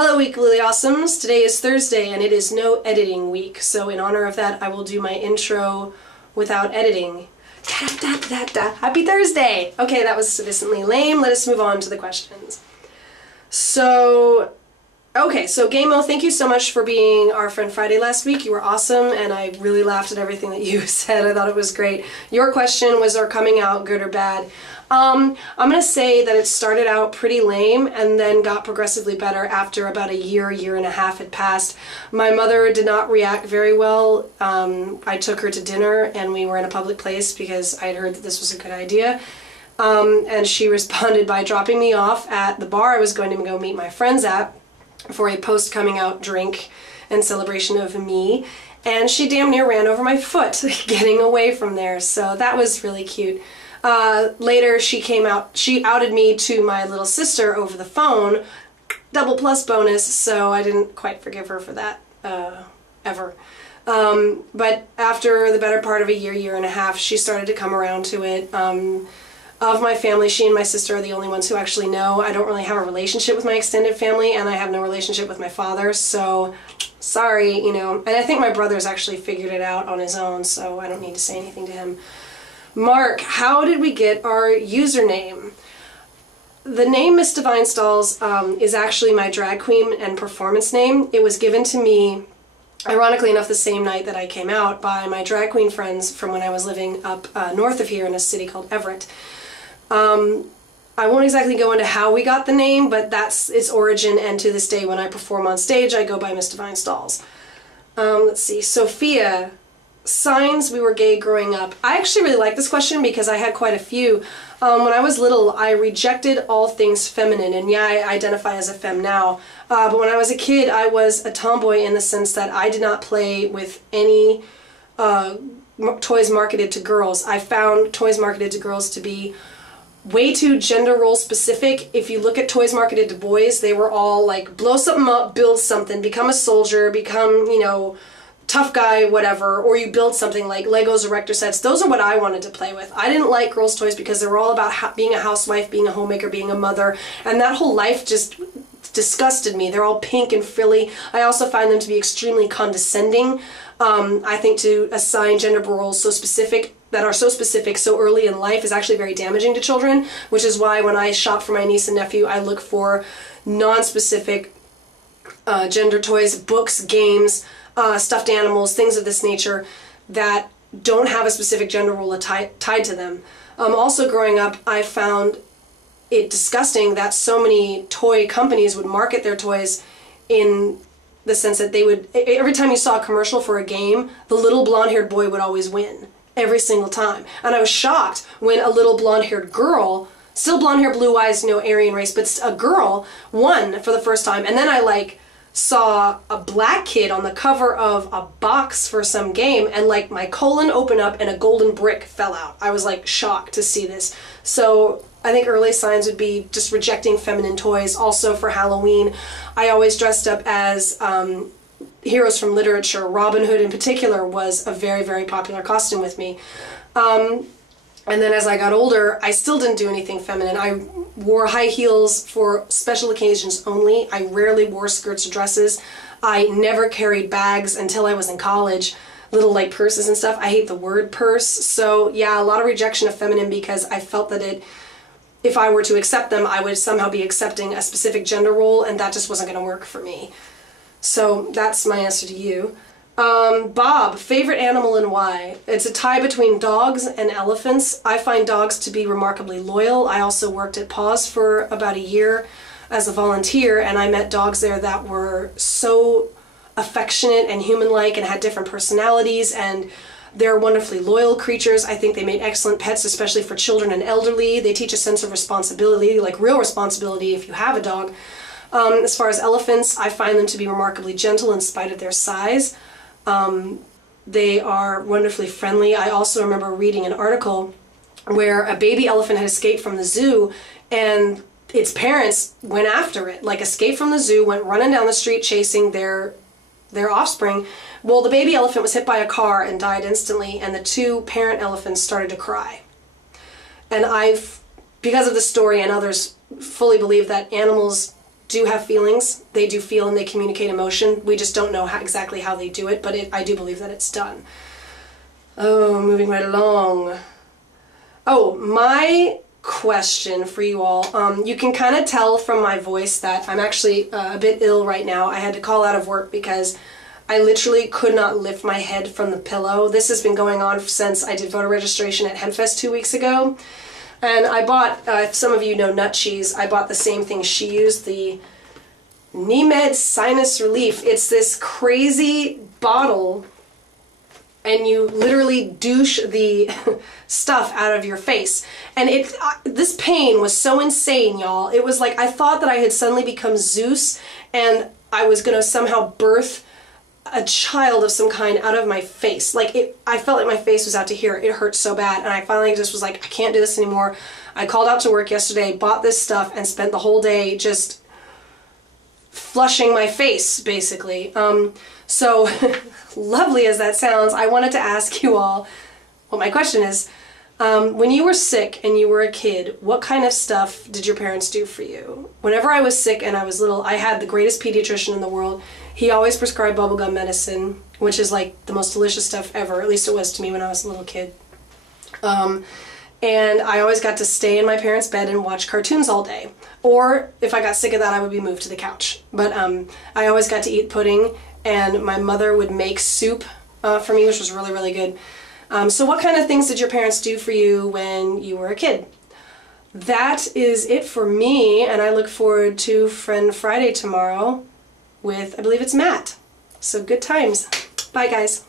Hello Equally Awesomes! Today is Thursday and it is no editing week, so in honor of that I will do my intro without editing. Happy Thursday! Okay, that was sufficiently lame. Let us move on to the questions. So Gameo, thank you so much for being our friend Friday last week. You were awesome and I really laughed at everything that you said. I thought it was great. Your question was, are coming out good or bad? I'm going to say that it started out pretty lame and then got progressively better after about a year and a half had passed. My mother did not react very well. I took her to dinner and we were in a public place because I had heard that this was a good idea. And she responded by dropping me off at the bar I was going to go meet my friends at for a post-coming out drink and celebration of me. And she damn near ran over my foot getting away from there. So that was really cute. Later she outed me to my little sister over the phone, double plus bonus, so I didn't quite forgive her for that, ever. But after the better part of a year and a half, she started to come around to it. Of my family, she and my sister are the only ones who actually know. I don't really have a relationship with my extended family, and I have no relationship with my father, so sorry, you know. And I think my brother's actually figured it out on his own, so I don't need to say anything to him. Mark, how did we get our username? The name Miss Divine Stalls is actually my drag queen and performance name. It was given to me, ironically enough, the same night that I came out by my drag queen friends from when I was living up north of here in a city called Everett. I won't exactly go into how we got the name, but that's its origin, and to this day when I perform on stage I go by Miss Divine Stalls. Let's see, Sophia. Signs we were gay growing up. I actually really like this question because I had quite a few. When I was little, I rejected all things feminine, and yeah, I identify as a femme now. But when I was a kid, I was a tomboy in the sense that I did not play with any toys marketed to girls. I found toys marketed to girls to be way too gender role specific. If you look at toys marketed to boys, they were all like, blow something up, build something, become a soldier, become, you know, tough guy, whatever, or you build something like Legos erector sets. Those are what I wanted to play with. I didn't like girls' toys because they were all about being a housewife, being a homemaker, being a mother, and that whole life just disgusted me. They're all pink and frilly. I also find them to be extremely condescending. I think to assign gender roles so specific so early in life is actually very damaging to children, which is why when I shop for my niece and nephew, I look for non-specific gender toys, books, games, stuffed animals, things of this nature that don't have a specific gender role tied to them. Also growing up, I found it disgusting that so many toy companies would market their toys in the sense that they would, every time you saw a commercial for a game, the little blonde-haired boy would always win, every single time. And I was shocked when a little blonde-haired girl, still blonde hair, blue eyes, no Aryan race, but a girl won for the first time. And then I saw a black kid on the cover of a box for some game, and my colon opened up and a golden brick fell out. I was shocked to see this. So I think early signs would be just rejecting feminine toys. Also for Halloween, I always dressed up as heroes from literature. Robin Hood in particular was a very, very popular costume with me. And then as I got older, I still didn't do anything feminine. I wore high heels for special occasions only. I rarely wore skirts or dresses. I never carried bags until I was in college, little purses and stuff. I hate the word purse. So yeah, a lot of rejection of feminine because I felt that if I were to accept them, I would somehow be accepting a specific gender role, and that just wasn't going to work for me. So that's my answer to you. Bob, favorite animal and why? It's a tie between dogs and elephants. I find dogs to be remarkably loyal. I also worked at Paws for about a year as a volunteer, and I met dogs there that were so affectionate and human-like and had different personalities, and they're wonderfully loyal creatures. I think they make excellent pets, especially for children and elderly. They teach a sense of responsibility, real responsibility if you have a dog. As far as elephants, I find them to be remarkably gentle in spite of their size. They are wonderfully friendly. I also remember reading an article where a baby elephant had escaped from the zoo and its parents went after it, escaped from the zoo, went running down the street chasing their offspring. Well, the baby elephant was hit by a car and died instantly, and the two parent elephants started to cry. And because of the story and others, fully believe that animals do have feelings. They do feel and they communicate emotion. We just don't know exactly how they do it, but I do believe that it's done. Oh, moving right along. Oh, my question for you all. You can kind of tell from my voice that I'm actually a bit ill right now. I had to call out of work because I literally could not lift my head from the pillow. This has been going on since I did voter registration at Hempfest 2 weeks ago. And I bought, if some of you know Nut Cheese, I bought the same thing she used, the Nemed Sinus Relief. It's this crazy bottle, and you literally douche the stuff out of your face. And this pain was so insane, y'all. It was like I thought that I had suddenly become Zeus, and I was gonna somehow birth a child of some kind out of my face. Like I felt like my face was out to here. It hurt so bad, and I finally just was like, I can't do this anymore. I called out to work yesterday, bought this stuff, and spent the whole day just flushing my face, basically. So lovely as that sounds, I wanted to ask you all what my question is. When you were sick and you were a kid, what kind of stuff did your parents do for you? Whenever I was sick and I was little, I had the greatest pediatrician in the world. He always prescribed bubblegum medicine, which is like the most delicious stuff ever. At least it was to me when I was a little kid. And I always got to stay in my parents' bed and watch cartoons all day. Or if I got sick of that, I would be moved to the couch. But I always got to eat pudding, and my mother would make soup for me, which was really, really good. So what kind of things did your parents do for you when you were a kid? That is it for me, and I look forward to Friend Friday tomorrow with, I believe it's Matt. So good times. Bye, guys.